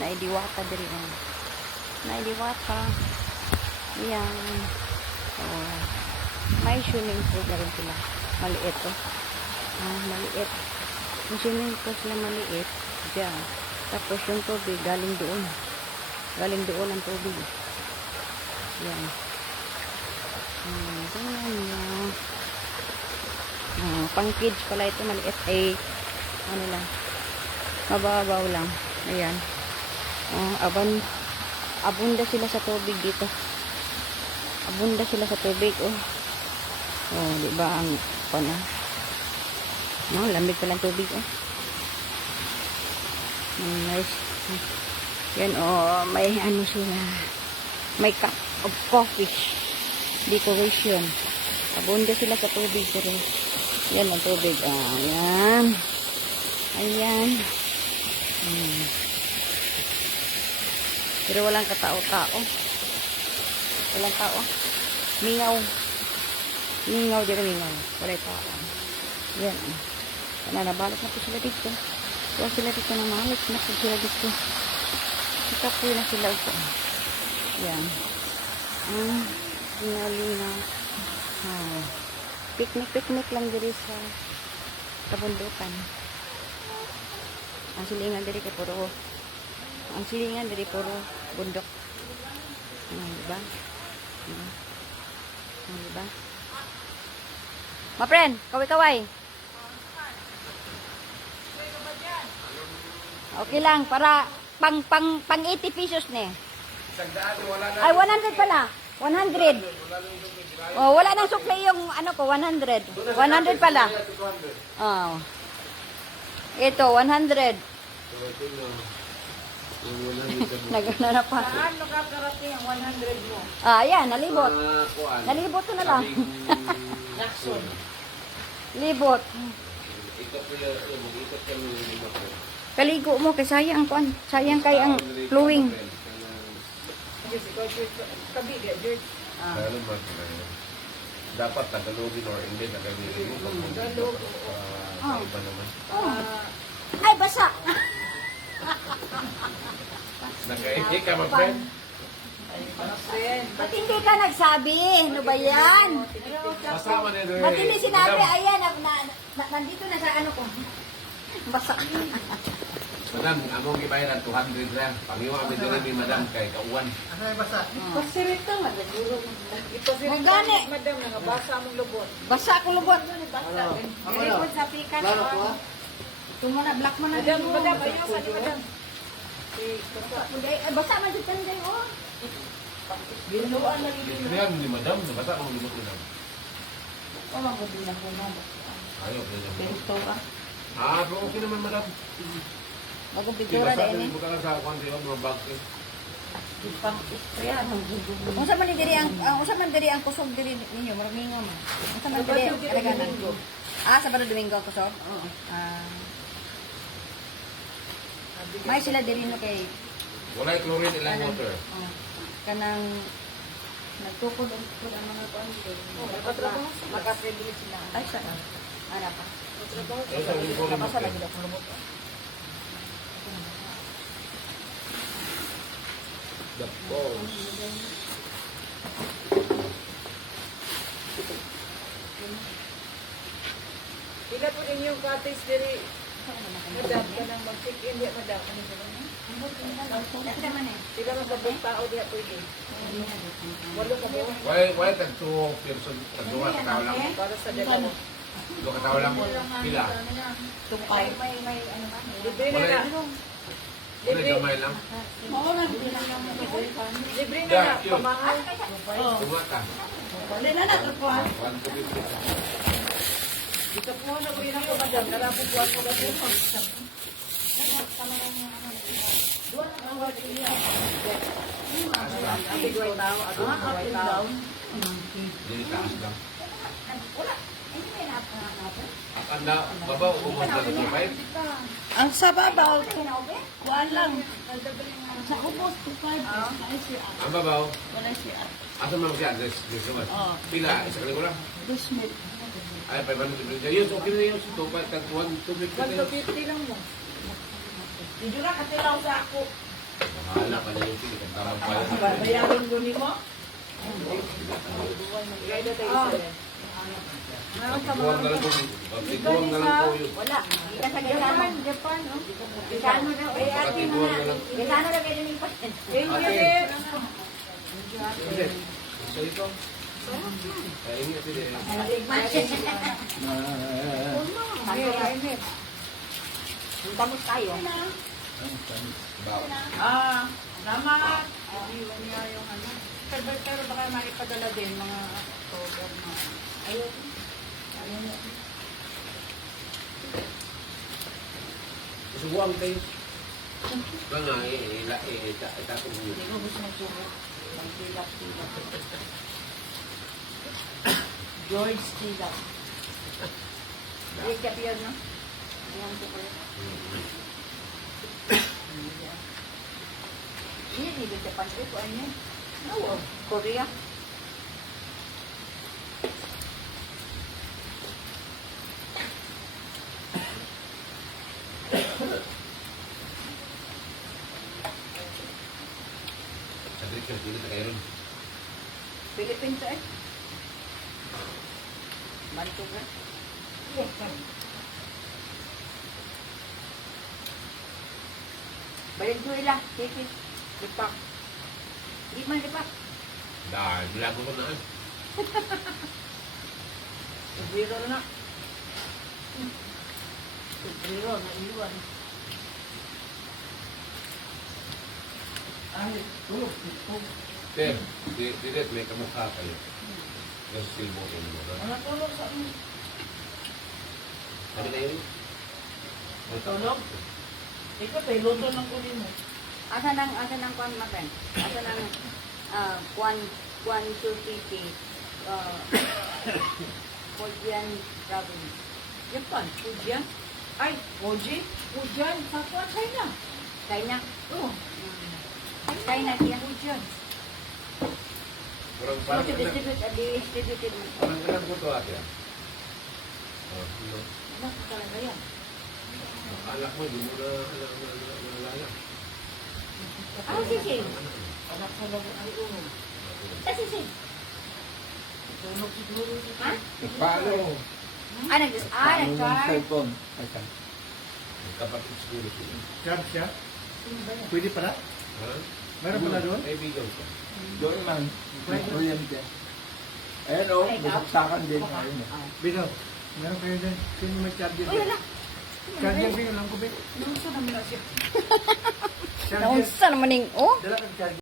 Naidiwata diri ang. Naidiwata. Yan. Oh. May swimming pool na rin sila. Maliit oh. Maliit. Yung swimming pool na maliit. Diyan. Tapos yung tubig galing doon. Galing doon ang tubig. Yan. Ganyan yan. Pang kids pala ito. Maliit ay ano lang. Mababaw lang. Ayan. Abunda sila sa tubig dito. Abunda sila sa tubig oh. Oh, di ba ang pana? No, lamig pa lang tubig oh. Nice. Yan oh, may ano sila. May cup of coffee. Decoration. Abunda sila sa tubig pero yan ang tubig. Ayan. Ayan. Pero walang katao-tao. Walang tao. Mingaw. Mingaw dito, mingaw. Wala tao. Yan. Nabalot na po sila dito. Kaya sila dito na malit na po sila dito. Ikapoy na sila ito. Yan. Linaw. Picnic lang dito sa kabundukan. Ang silingan dito kay puro. Ang silingan dito puro bundok. Diba? Diba? Ma friend, kaway-kaway. Okay lang para pang 80 pesos ne. Ay 100 pala. 100. Oh, wala nang sukli yung ano ko 100. 100 pala. Oh. Ito 100. Nagana na pa. Saan nakakarating ang 100 mo? Ayan, nalibot. Nalibot to na lang. Jackson. Libot. Kaligo mo kay sayang kuan. Sayang kay ang flowing. Dapat tagalogin or hindi tagalogin mo. Tagalog. Iba naman. Ay, basa. Nakaiki ka, my friend? Ba't hindi ka nagsabi? Ano ba yan? Masama na rin. Ba't hindi sinabi? Ayan, nandito na sa ano ko. Basa. Madam, among gibayaran 200 lang. Pangiwa kami din ni madam kay kauwan. Pasirita nga, naguro. Ipasirita Magani. madam, nangabasa mong lubot. Basa akong lubot. Nilipod sa pikas. Ito mo na, black mo na. Madam, ayaw sa ni madam. Basa man dito na oh. Ginuan na rin. Kaya ni madam, nabasa kong limot ni madam. Oh, magbilang ko na. Ayaw, ganyan. Bento ka. Pero okay naman madam. Bagong Di pintura basa din eh. din buka sa kwan di ba mga bag. Unsa man diri ang kusog diri ninyo, marmingo man. Unsa man diri talaga nang. Sabado Domingo ang kusog? Oo. May sila diri no kay Walay chlorine ilang water. kanang nagtukod ang mga kuan dito. Makapredict sila. Ay sa ana pa. Kapasa lagi daw kung lumot. The balls. Pila po din yung cottage diri. Madam, ka nang mag-check-in diya, madam. Ano ba naman? Pila man sa buong tao diya pwede. Walo ka po. Why tag two person tag duha ka tao lang. Para sa dalawa. Duha ka tao lang. Pila. Tupay. May ano ba? Libre na na. Wala gamay lang. Libre na na. Pamahal. Duha ka. Wala na kuan. 150. Dito po na ko yun ako, madam. Narapos ko ako na po. Abi duway tao. Abi duway tao. Dili taas lang. Wala. Hindi may natin. Anda babaw o mas lang 25. Ang sa babaw, Kuan lang. sa ubos, 2.5. Ang babaw. Wala siya. Asa man siya address dito man. Pila isa ka lang. 2 Ay 500. Yun okay na yun. So tag 1 250. 150 lang mo. Dito na katilaw sa ako. Bahala pa na yung sige. Tamang pa yun. Bayarin ko ni mo? Gaya na tayo isa. Pagtikuhan na lang po. Pagtikuhan na lang po yun. Wala. Kita sa Japan. Japan, oh. Gisano daw. Eh, ate Pagtikuhan na lang. Gisano daw kayo din pa. Thank you, Dit. Hindi. So ito. Ay, hindi kasi din. Tamos tayo. Bawal. Salamat. Iwan niya yung ano. Pero baka maipadala din mga October na. Ayun. Ayun. Subuhan kayo. Ito nga, itatong mo. Hindi ko gusto magsubo. Magsilap-silap. George Silap. Yes, kapiyag, no? Ayan ko pala. Ini di Japan itu ano? No, Korea. Sa direksyon, dito sa kayo ron. Philippines eh. Bantu kan? Balik dulu lah, sisi. Lipak. Di man lipak. Dahil, bilago ko na. Zero na. Zero na iwan. Sir, direct may kamukha kayo. Yung silbo ko mo. Ano tulog sa inyo? Sabi na yun? Tulog? Ikaw tayo, luto ng kunin mo. Asa nang kwan makan? Asa nang kwan City, Fujian province. Japan, Fujian. Ay, Fuji? Fujian, Papua, China. China. Oh, China siya. Fujian. Parang Distributed mo. Parang ilang po ito ate. Ano ka talaga yan? Anak mo, di mo na nalala. Ah, sisi. Anak ko lang ay uno. Ah, sisi. Tulog siguro. Ha? Paano? Nag-char. Cellphone. Ito. Kapatid siguro sila. Charge siya? Pwede pala? Ha? Meron pala doon? Kaibigan ko. Doon man. Kuryente. Ayan o, busaksakan din. Ayun o. Bino, meron kayo dyan. Sino may charger? Uy, wala. Charger Bino lang ko, Bino. Nung sa namin na siya. Charger. Naunsa naman yung, oh? Dala kang charger.